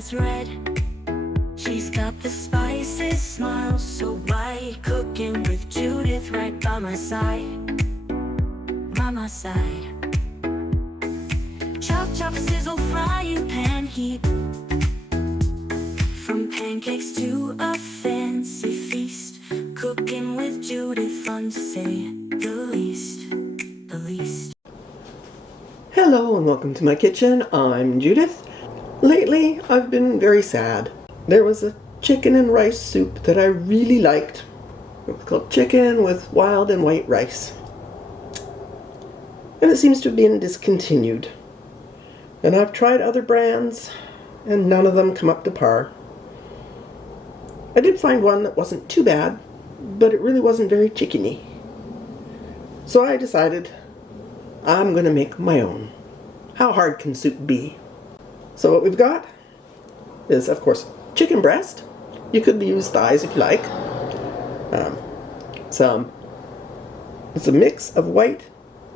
as red. She's got the spices, smile so bright. Cooking with Judith right by my side. By my side. Chop, chop, sizzle, frying pan heat. From pancakes to a fancy feast. Cooking with Judith, fun to say the least. The least. Hello and welcome to my kitchen. I'm Judith. Lately, I've been very sad. There was a chicken and rice soup that I really liked. It was called chicken with wild and white rice. And it seems to have been discontinued. And I've tried other brands, and none of them come up to par. I did find one that wasn't too bad, but it really wasn't very chickeny. So I decided I'm going to make my own. How hard can soup be? So what we've got is, of course, chicken breast. You could use thighs if you like. It's a mix of white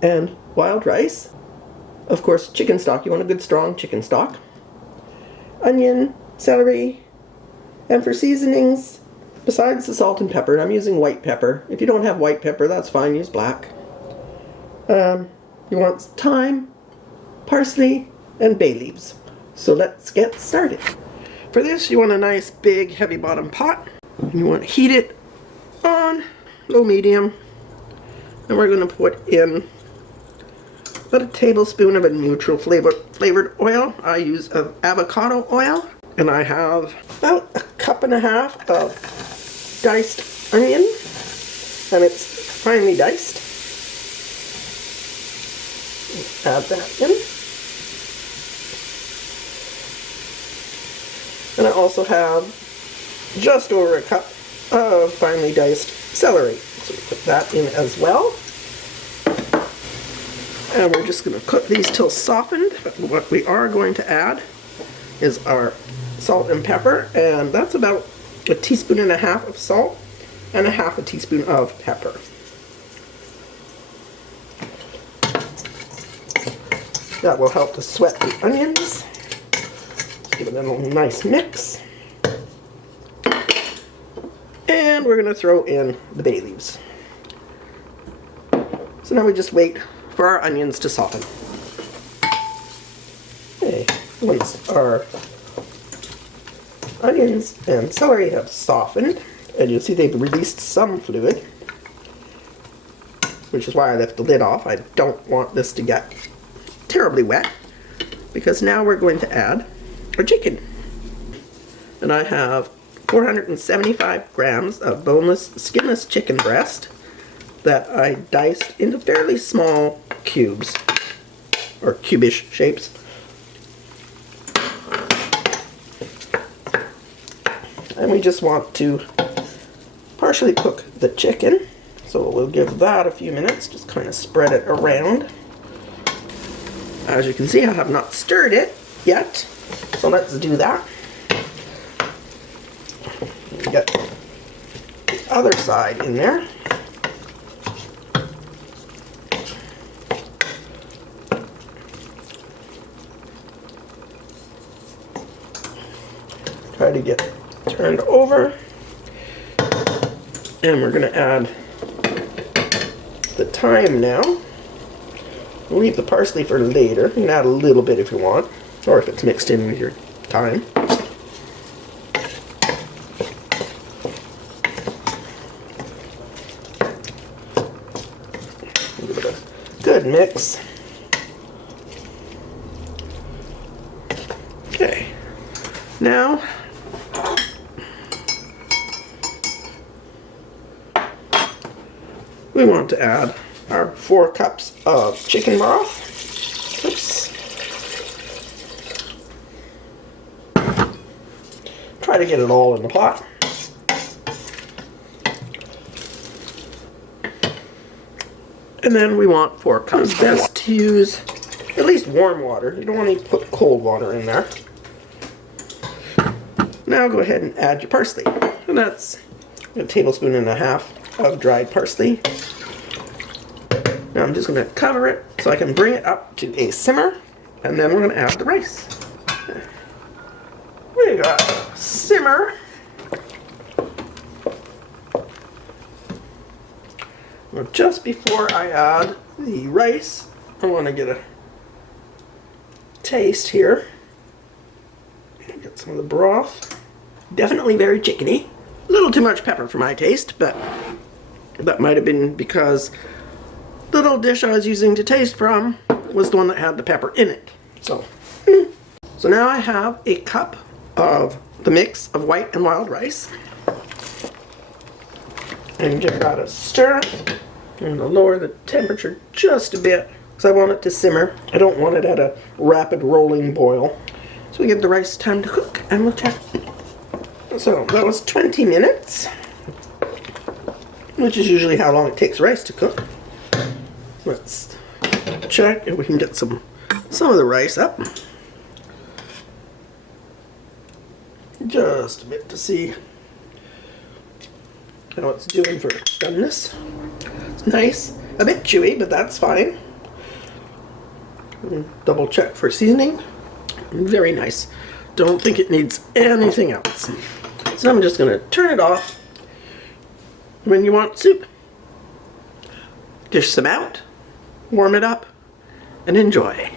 and wild rice. Of course, chicken stock. You want a good strong chicken stock. Onion, celery, and for seasonings, besides the salt and pepper, and I'm using white pepper. If you don't have white pepper, that's fine. Use black. You want thyme, parsley, and bay leaves. So let's get started. For this, you want a nice big heavy bottom pot. And you want to heat it on low medium. And we're going to put in about a tablespoon of a neutral flavored oil. I use avocado oil. And I have about a cup and a half of diced onion. And it's finely diced. Add that in. And I also have just over a cup of finely diced celery. So we put that in as well. And we're just going to cook these till softened. But what we are going to add is our salt and pepper. And that's about a teaspoon and a half of salt and a half a teaspoon of pepper. That will help to sweat the onions. Give it a little nice mix. And we're going to throw in the bay leaves. So now we just wait for our onions to soften. Okay, once our onions and celery have softened, and you'll see they've released some fluid, which is why I left the lid off. I don't want this to get terribly wet, because now we're going to add our chicken. And I have 475 grams of boneless, skinless chicken breast that I diced into fairly small cubes, or cubish shapes. And we just want to partially cook the chicken, so we'll give that a few minutes, just kind of spread it around. As you can see, I have not stirred it yet, so let's do that. Get the other side in there. Try to get turned over. And we're going to add the thyme now. We'll leave the parsley for later. You can add a little bit if you want, or if it's mixed in with your thyme. Give it a good mix. Okay, now we want to add our 4 cups of chicken broth. Oops. Try to get it all in the pot. And then we want 4 cups. It's best to use at least warm water. You don't want to put cold water in there. Now go ahead and add your parsley. And that's a tablespoon and a half of dried parsley. Now I'm just going to cover it so I can bring it up to a simmer, and then we're going to add the rice. We got simmer. Well, just before I add the rice, I want to get a taste here. Get some of the broth. Definitely very chickeny. A little too much pepper for my taste, but that might have been because the little dish I was using to taste from was the one that had the pepper in it. So now I have a cup of the mix of white and wild rice. And give that a stir. I'm going to lower the temperature just a bit because I want it to simmer. I don't want it at a rapid rolling boil. So we give the rice time to cook and we'll check. So that was 20 minutes, which is usually how long it takes rice to cook. Let's check if we can get some of the rice up. Just a bit to see how it's doing for doneness. It's nice, a bit chewy, but that's fine. Double check for seasoning. Very nice. Don't think it needs anything else. So I'm just going to turn it off. When you want soup, dish some out, warm it up, and enjoy.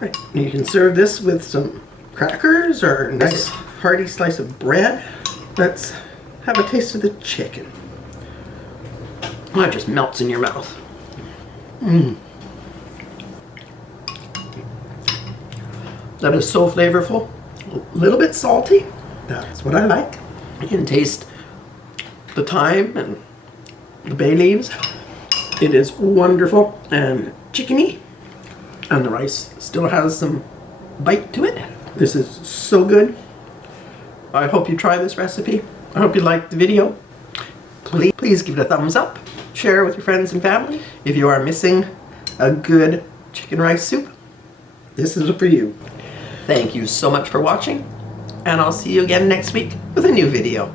Right, you can serve this with some crackers or a nice hearty slice of bread. Let's have a taste of the chicken. Oh, it just melts in your mouth. That is so flavorful. A little bit salty. That's what I like. You can taste the thyme and the bay leaves. It is wonderful and chickeny. And the rice still has some bite to it. This is so good. I hope you try this recipe. I hope you liked the video. Please give it a thumbs up. Share with your friends and family. If you are missing a good chicken rice soup, this is for you. Thank you so much for watching, and I'll see you again next week with a new video.